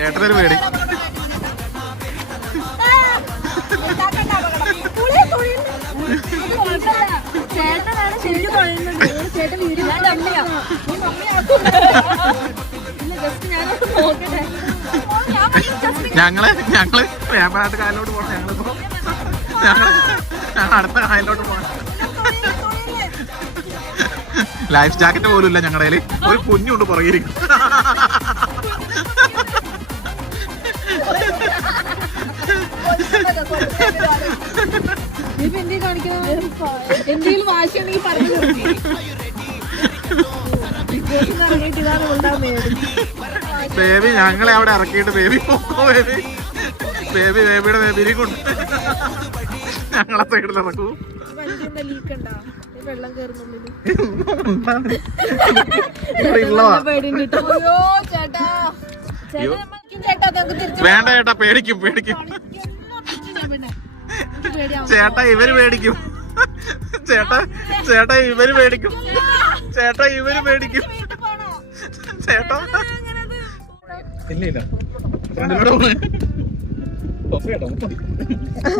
ചേട്ടനൊരു പേടി. ചേട്ടനാണ് ശരിക്കും പറയുന്നത്. ചേട്ടൻ വീഡിയോ ഞങ്ങള് വേമ്പനാട്ട് കായലോട്ട് പോകണം. ഞങ്ങൾ അടുത്ത കായലോട്ട് പോകണം. ലൈഫ് ജാക്കറ്റ് പോലും ഇല്ല ഞങ്ങളുടെ കയ്യില്. ഒരു കുഞ്ഞുണ്ട് പുറകിരിക്കും. എന്തെങ്കിലും വാശിയുണ്ടെങ്കിൽ പറഞ്ഞു ബേബി ഞങ്ങളെ അവിടെ ഇറക്കിയിട്ട് ബേബി ബേബിയുടെ ബേബിനെ കൊണ്ട് ഞങ്ങളെ സൈഡിൽ ഇറക്കൂ. വെള്ളം കയറുന്നു. വേണ്ട ചേട്ടാ, പേടിക്കും. ചേട്ടാ ഇവര് പേടിക്കും. ചേട്ടാ ഇവര് പേടിക്കും. ചേട്ടാ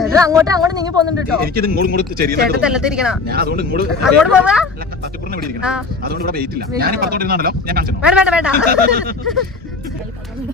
ഇല്ല അങ്ങോട്ട് നീങ്ങി പോകുന്നുണ്ട് കേട്ടോ. എനിക്കിത് ഇങ്ങോട്ട് ചെല്ലത്തിരിക്കണം. ഞാൻ അതുകൊണ്ട് ഇങ്ങോട്ട് തട്ടിപ്പുറന്ന് പിടിക്കണം. അതുകൊണ്ട് ഇവിടെ വെയിറ്റ് ഇല്ല. ഞാൻ പുറത്തോട്ടിരുന്നാണല്ലോ ഞാൻ കാണിച്ചു. വേണ്ട